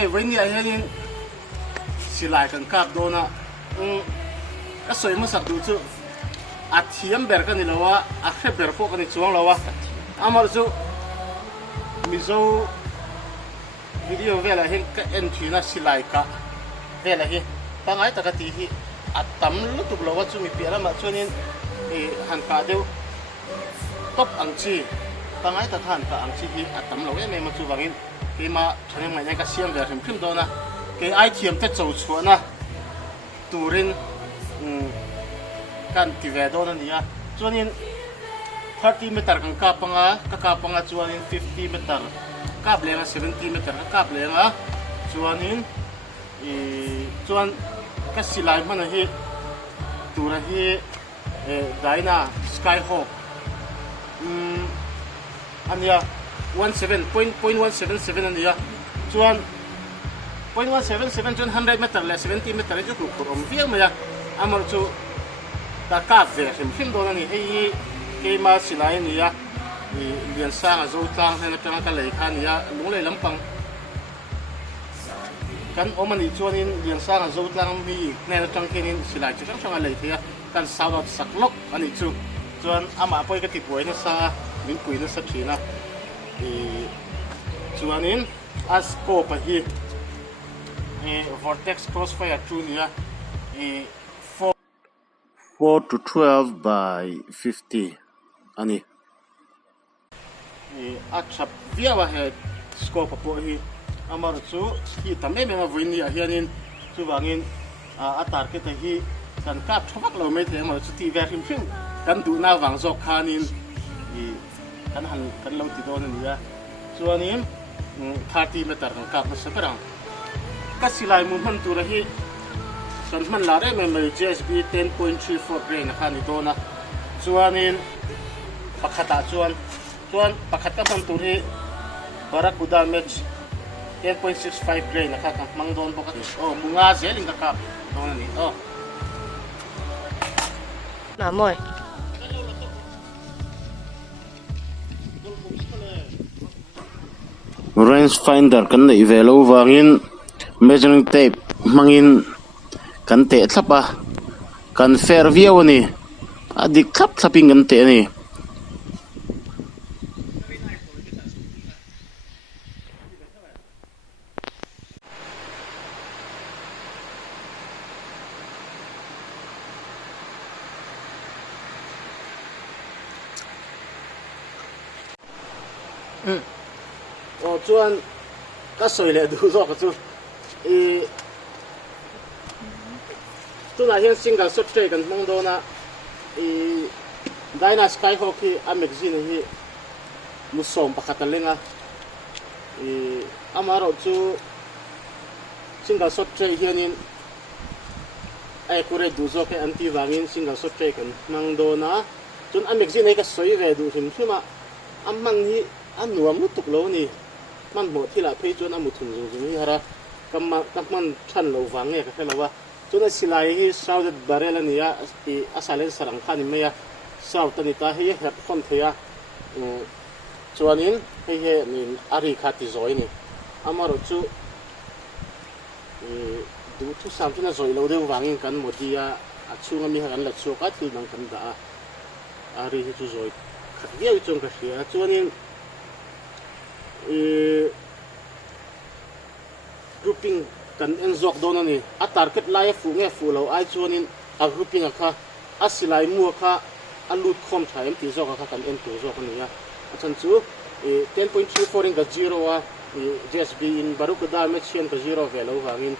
ngay với nhà hiện xì lại cần cáp đô na cái sợi mà sạc đủ chứ thiếm bẹt cái này là khép bẹt phố cái này xuống là mà chứ Mizo video về là hiện cái entry na xì lại cả về là hiện ta ngay ta cái tí hi tắm lúc tục là chú mình biết là mà cho nên hàng cả đều top ăn chi ta ngay ta hàng cả ăn chi hi tắm lâu em mà chú vàng cái mà cho nên mày cái xiêm về thêm phim đó na cái ai thiếm tết trâu chuột na turin kan ti ve do na nia cho nên 30 meter kan kapanga cho nên 50 meter kap lenga 70 meter kap lenga cho nên chuan cái silai mà hi tura hi daina Skyhawk ania 17.177 ania chuan 0.177 chuan 100 meter le 70 meter chu ku rom viang maya amar chu ta ka ve him do na ni hei ke ma silai ni ya lian sang a zo tlang hena tang ka lei khan ya lung lei lampang kan omani chuan in lian sang a zo tlang mi ne tang kenin silai chu chang a lei thia kan saw sak lok ani chu chuan ama poi ka ti poi na sa min pui na sa thina chuan in scope hi vortex crossfire 2 nia 4 to 12 by 50 ani chap via wa he scope po hi amar chu hi tambe me voin ni hianin chu wangin target hi kan kap thawak lo me the amar chu ti ve him him kan du na wang jok khanin kan han kan lo ti don ni ya chuanin 30 meter kan kap na saparang kasilai movement tu rahi sanman la re me GSB 10.34 grain na khani dona chuanin pakhata chuan pakhata ban tu ri barakuda match 10.65 grain na kha mang don po ka munga zeling ka kap dona ni na moi range finder kan nei velo wangin measuring tape mangin kan te thlapa kan fair view ni adik thlaping kan te ni chuan ka soi le du zo ka chu tuna hian single shot tray kan mong do na daina Skyhawk hi a magazine hi musom pakhat lenga amaro chu single shot tray hianin accurate du zo ke anti wangin single shot tray kan mang do na chun a magazine ka soi ve du him thima amang hi anuam lutuk lo ni man mo thila phei chun amuthun zung hi hara kamman than lo wange ka khelawa chuna silai hi shrouded barrel ania asalen sarang khani meya south ani ta hi hep khon thoya chuanin he nin ari khati zoi ni amaro chu du thu sam chuna zoi lo de wangin kan modia achunga mi han la chu ka thil nang kan da ari hi chu zoi khatia chung ka hria chuanin grouping kan enzok dona ni a target lai fu nge fu lo ai chuanin a grouping a kha a silai mu kha a lut khom thaim ti zok kha kan en tu zok ni ya a chan chu 10.34 in ka 0 a GSB in barukuda me chen ka 0 velo wangin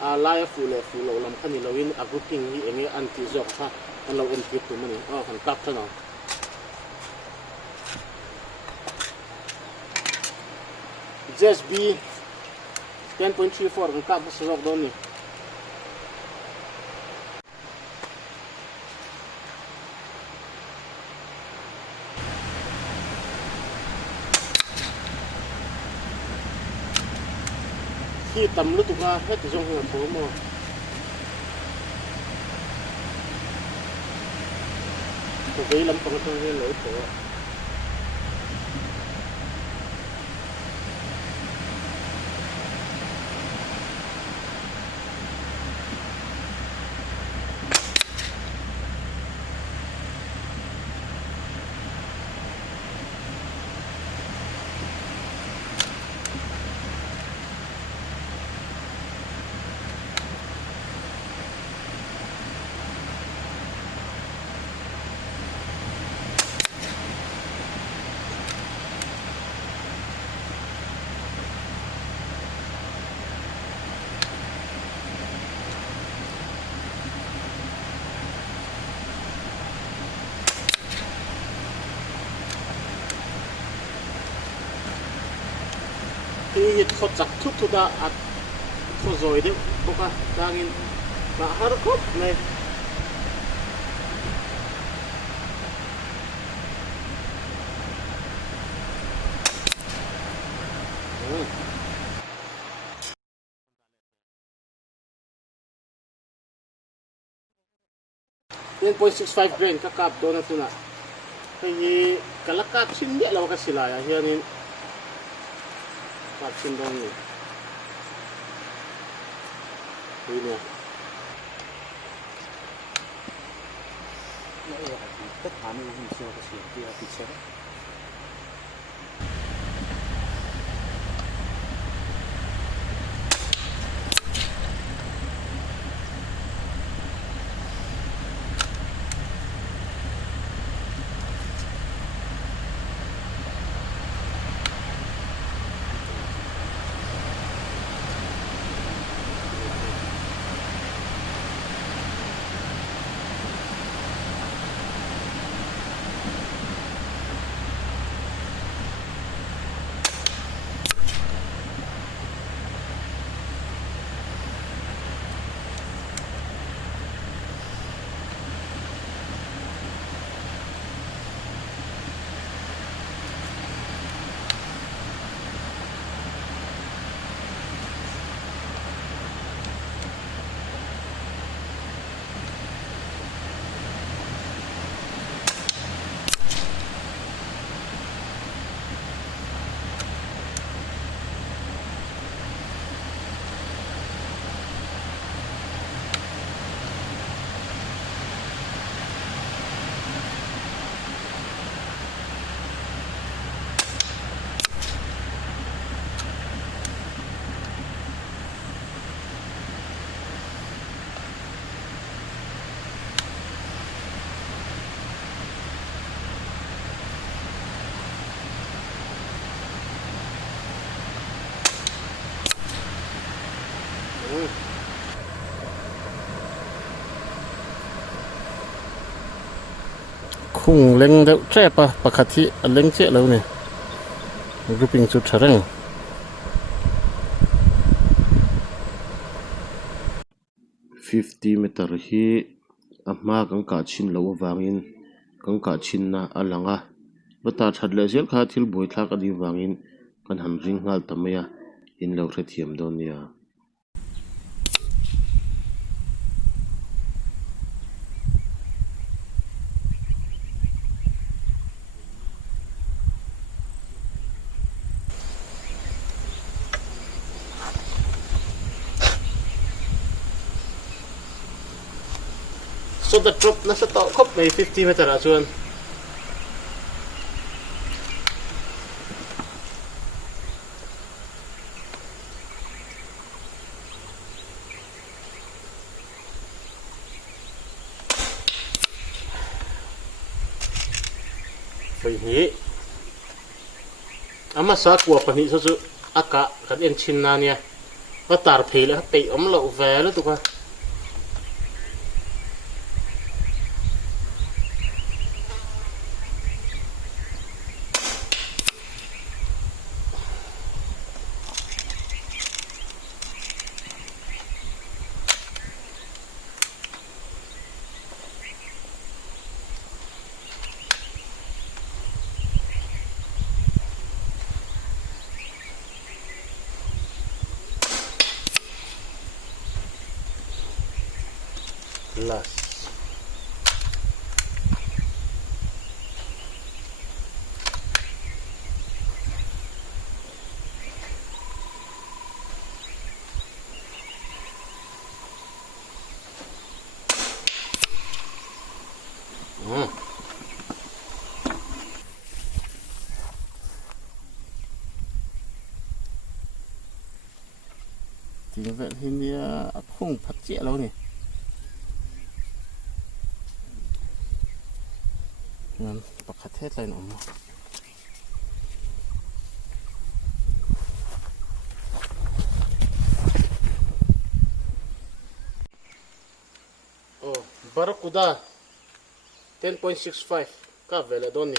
a lai fu lo lam khani lo in a grouping hi enge an ti zok kha an lo en ti tu mani kan kap thana GSB 10.34 ang kap sa rock doon ni hitam lutuk nga het zong nga po mo okay lang pang ito nila ito thì thốt chặt thút thút đã thốt rồi đấy bốc à đang in mà hard cốt này $10.65 grain kakap doon na tuna kaya kalakat hindi alaw ka sila yanin kapsin doon niya yun niya tất cả những hình xưa của chuyện kia thì sẽ khung leng deuh trepa pakhat hi a leng che lo ni grouping chu tharang 50 meter hi a hma kan ka chin lo awangin kan ka chin na alanga bata that le zel kha thil boi thlak ani wangin kan han ring ngal tamaya in lo thre thiam don nia so the drop nasa to khop may 50 meter a chuan phơi hi ama sa kwa pani so chu aka kan en chin na nia va tar phele pe om lo ve lo tu ka last thì vậy thì không phát triển lâu này pakhat hết lại nó oh barakuda 10.65 ka vele doni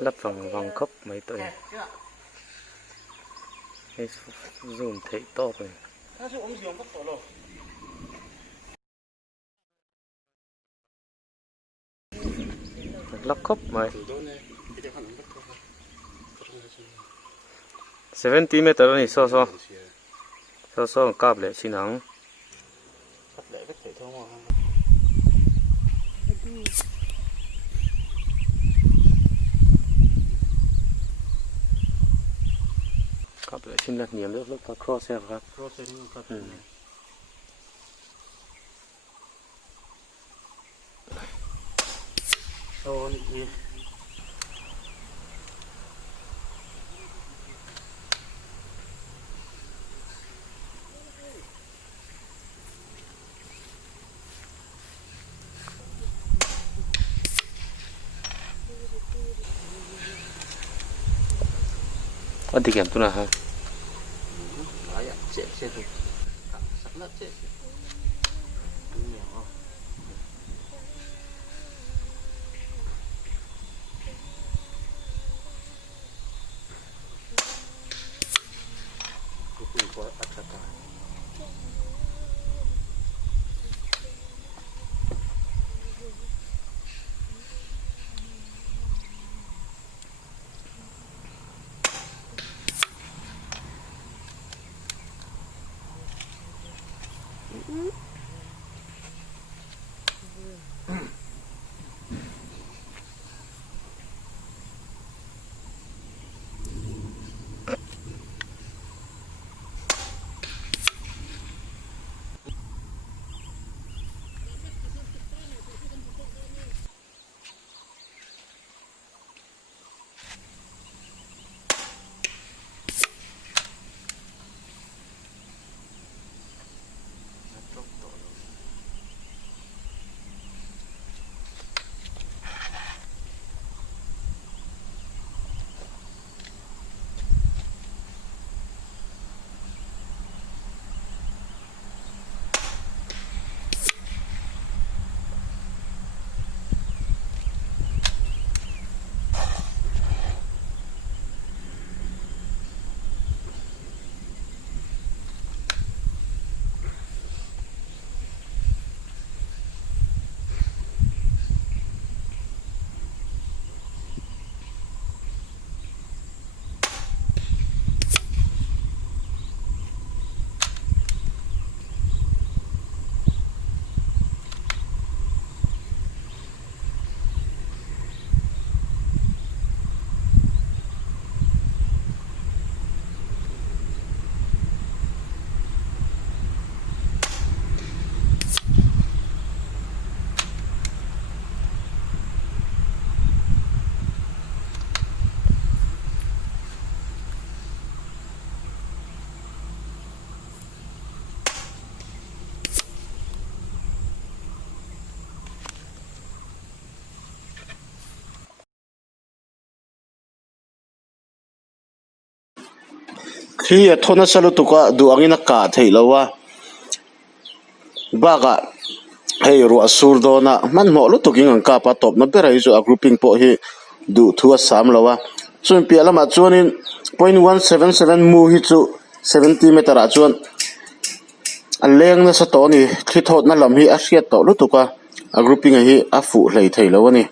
lắp vòng khớp mấy tuổi hay zoom thấy to rồi lắp khớp mấy 70 meter này so cáp lại xin hằng cáp lại xin là niệm lớp cross xemครับ 어디 kiểm tu nào hả? khi thona salu tuka du angina ka theilowa baga hei ru asur dona man mo lu tuking ang ka pa top na berai zo a grouping po hi du thua sam lawa chun piala ma chuanin 0.177 mu hi chu 70 meter a chuan a leng na sa to ni khi thot na lam hi a hriat to lu tuka a grouping hi a fu hlei theilowa ni